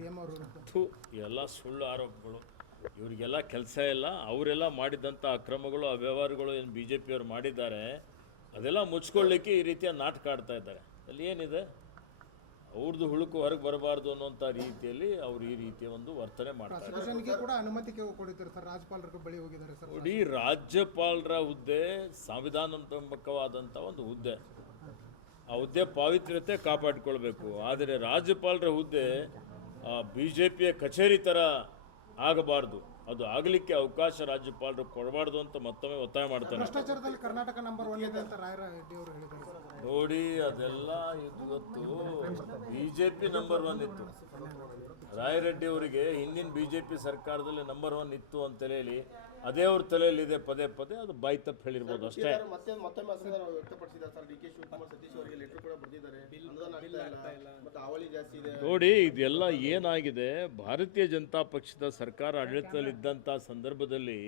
CM ಅವರು ಎಲ್ಲ ಸುಳ್ಳು ಆರೋಪಗಳು. ಇವರಿಗೆಲ್ಲ ಕೆಲಸ ಇಲ್ಲ. ಅವರೆಲ್ಲ ಮಾಡಿದಂಥ ಅಕ್ರಮಗಳು ಅವ್ಯವಹಾರಗಳು ಏನು ಬಿ ಜೆ ಪಿಯವರು ಮಾಡಿದ್ದಾರೆ ಅದೆಲ್ಲ ಮುಚ್ಕೊಳ್ಳಿಕ್ಕೆ ಈ ರೀತಿಯ ನಾಟಕ ಆಡ್ತಾ ಇದ್ದಾರೆ. ಅಲ್ಲಿ ಏನಿದೆ, ಅವ್ರದ್ದು ಹುಳುಕು ಹೊರಗೆ ಬರಬಾರ್ದು ಅನ್ನೋಂಥ ರೀತಿಯಲ್ಲಿ ಅವರು ಈ ರೀತಿಯ ಒಂದು ವರ್ತನೆ ಮಾಡ್ತಾರೆ. ಕೂಡ ಅನುಮತಿ ಕೊಡುತ್ತಾರೆ ಸರ್. ರಾಜ್ಯಪಾಲರಿಗೆ ಬಳಿ ಹೋಗಿದ್ದಾರೆ ಸರ್. ನೋಡಿ, ರಾಜ್ಯಪಾಲರ ಹುದ್ದೆ ಸಂವಿಧಾನಾತ್ಮಕವಾದಂಥ ಒಂದು ಹುದ್ದೆ. ಆ ಹುದ್ದೆ ಪಾವಿತ್ರ್ಯತೆ ಕಾಪಾಡಿಕೊಳ್ಬೇಕು. ಆದರೆ ರಾಜ್ಯಪಾಲರ ಹುದ್ದೆ BJPಯ ಕಚೇರಿ ಥರ ಆಗಬಾರ್ದು. ಅದು ಆಗಲಿಕ್ಕೆ ಅವಕಾಶ ರಾಜ್ಯಪಾಲರು ಕೊಡಬಾರ್ದು ಅಂತ ಮತ್ತೊಮ್ಮೆ ಒತ್ತಾಯ ಮಾಡ್ತಾರೆ. ಭ್ರಷ್ಟಾಚಾರದಲ್ಲಿ ಕರ್ನಾಟಕ ನಂಬರ್ 1 ಇದೆ ಅಂತ ರಾಯರೆಡ್ಡಿ ಅವರು ಹೇಳಿದ್ದಾರೆ. ನೋಡಿ, ಅದೆಲ್ಲ ಇವತ್ತು BJP ನಂಬರ್ 1 ಇತ್ತು. ರಾಯರೆಡ್ಡಿ ಅವರಿಗೆ ಹಿಂದಿನ BJP ಸರ್ಕಾರದಲ್ಲಿ ನಂಬರ್ 1 ಇತ್ತು ಅಂತ ಹೇಳಿ ಅದೇ ಅವ್ರ ತಲೆಯಲ್ಲಿದೆ. ಪದೇ ಪದೇ ಅದು ಬಾಯಿ ತಪ್ಪು ಹೇಳಿರ್ಬೋದು ಅಷ್ಟೇ. ನೋಡಿ, ಇದೆಲ್ಲ ಏನಾಗಿದೆ, ಭಾರತೀಯ ಜನತಾ ಪಕ್ಷದ ಸರ್ಕಾರ ಆಡಳಿತದಲ್ಲಿದ್ದಂಥ ಸಂದರ್ಭದಲ್ಲಿ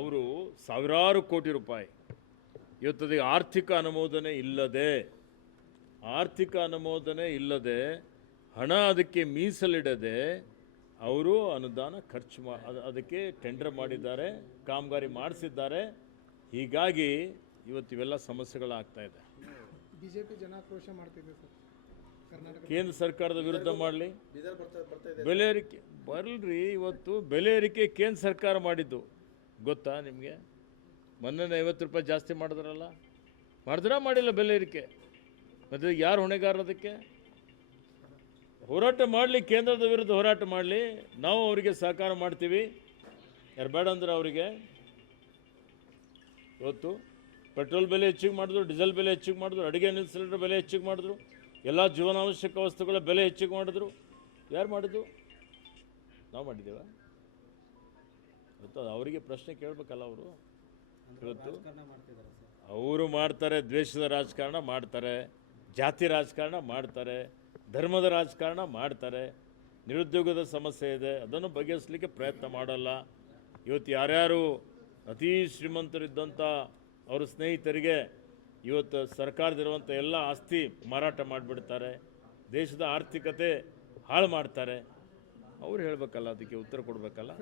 ಅವರು ಸಾವಿರಾರು ಕೋಟಿ ರೂಪಾಯಿ ಇವತ್ತದೆ ಆರ್ಥಿಕ ಅನುಮೋದನೆ ಇಲ್ಲದೆ ಹಣ ಅದಕ್ಕೆ ಮೀಸಲಿಡದೆ ಅವರು ಅನುದಾನ ಖರ್ಚು ಅದಕ್ಕೆ ಟೆಂಡರ್ ಮಾಡಿದ್ದಾರೆ, ಕಾಮಗಾರಿ ಮಾಡಿಸಿದ್ದಾರೆ. ಹೀಗಾಗಿ ಇವತ್ತು ಇವೆಲ್ಲ ಸಮಸ್ಯೆಗಳಾಗ್ತಾ ಇದೆ. ಬಿಜೆಪಿ ಜನಾಕ್ರೋಶ ಮಾಡ್ತಿದೆ ಸರ್. ಕರ್ನಾಟಕ ಕೇಂದ್ರ ಸರ್ಕಾರದ ವಿರುದ್ಧ ಮಾಡಲಿ, ಬೆಲೆ ಏರಿಕೆ ಬರಲ್ರಿ. ಇವತ್ತು ಬೆಲೆ ಏರಿಕೆ ಕೇಂದ್ರ ಸರ್ಕಾರ ಮಾಡಿದ್ದು ಗೊತ್ತಾ ನಿಮಗೆ? ಮೊನ್ನೆ 50 ರೂಪಾಯಿ ಜಾಸ್ತಿ ಮಾಡಿದ್ರಲ್ಲ, ಮಾಡಿಲ್ಲ ಬೆಲೆ ಏರಿಕೆ? ಮತ್ತು ಯಾರು ಹೊಣೆಗಾರ? ಅದಕ್ಕೆ ಹೋರಾಟ ಮಾಡಲಿ, ಕೇಂದ್ರದ ವಿರುದ್ಧ ಹೋರಾಟ ಮಾಡಲಿ, ನಾವು ಅವರಿಗೆ ಸಹಕಾರ ಮಾಡ್ತೀವಿ. ಯಾರು ಬೇಡ ಅಂದ್ರೆ ಅವರಿಗೆ ಇವತ್ತು ಪೆಟ್ರೋಲ್ ಬೆಲೆ ಹೆಚ್ಚಿಗೆ ಮಾಡಿದ್ರು, ಡೀಸೆಲ್ ಬೆಲೆ ಹೆಚ್ಚಿಗೆ ಮಾಡಿದ್ರು, ಅಡುಗೆ ಅನಿಲ ಸಿಲಿಂಡರ್ ಬೆಲೆ ಹೆಚ್ಚಿಗೆ ಮಾಡಿದ್ರು, ಎಲ್ಲ ಜೀವನಾವಶ್ಯಕ ವಸ್ತುಗಳ ಬೆಲೆ ಹೆಚ್ಚಿಗೆ ಮಾಡಿದ್ರು. ಯಾರು ಮಾಡಿದ್ದು? ನಾವು ಮಾಡಿದ್ದೇವ? ಇವತ್ತು ಅವರಿಗೆ ಪ್ರಶ್ನೆ ಕೇಳಬೇಕಲ್ಲ. ಅವರು ಇವತ್ತು ಅವರು ಮಾಡ್ತಾರೆ, ದ್ವೇಷದ ರಾಜಕಾರಣ ಮಾಡ್ತಾರೆ, ಜಾತಿ ರಾಜಕಾರಣ ಮಾಡ್ತಾರೆ, ಧರ್ಮದ ರಾಜಕಾರಣ ಮಾಡ್ತಾರೆ. ನಿರುದ್ಯೋಗದ ಸಮಸ್ಯೆ ಇದೆ, ಅದನ್ನು ಬಗೆಹರಿಸಲಿಕ್ಕೆ ಪ್ರಯತ್ನ ಮಾಡಲ್ಲ. ಇವತ್ತು ಯಾರ್ಯಾರು ಅತೀ ಶ್ರೀಮಂತರಿದ್ದಂಥ ಅವ್ರ ಸ್ನೇಹಿತರಿಗೆ ಇವತ್ತು ಸರ್ಕಾರದಿರುವಂಥ ಎಲ್ಲ ಆಸ್ತಿ ಮಾರಾಟ ಮಾಡಿಬಿಡ್ತಾರೆ, ದೇಶದ ಆರ್ಥಿಕತೆ ಹಾಳು ಮಾಡ್ತಾರೆ. ಅವ್ರು ಹೇಳಬೇಕಲ್ಲ, ಅದಕ್ಕೆ ಉತ್ತರ ಕೊಡಬೇಕಲ್ಲ.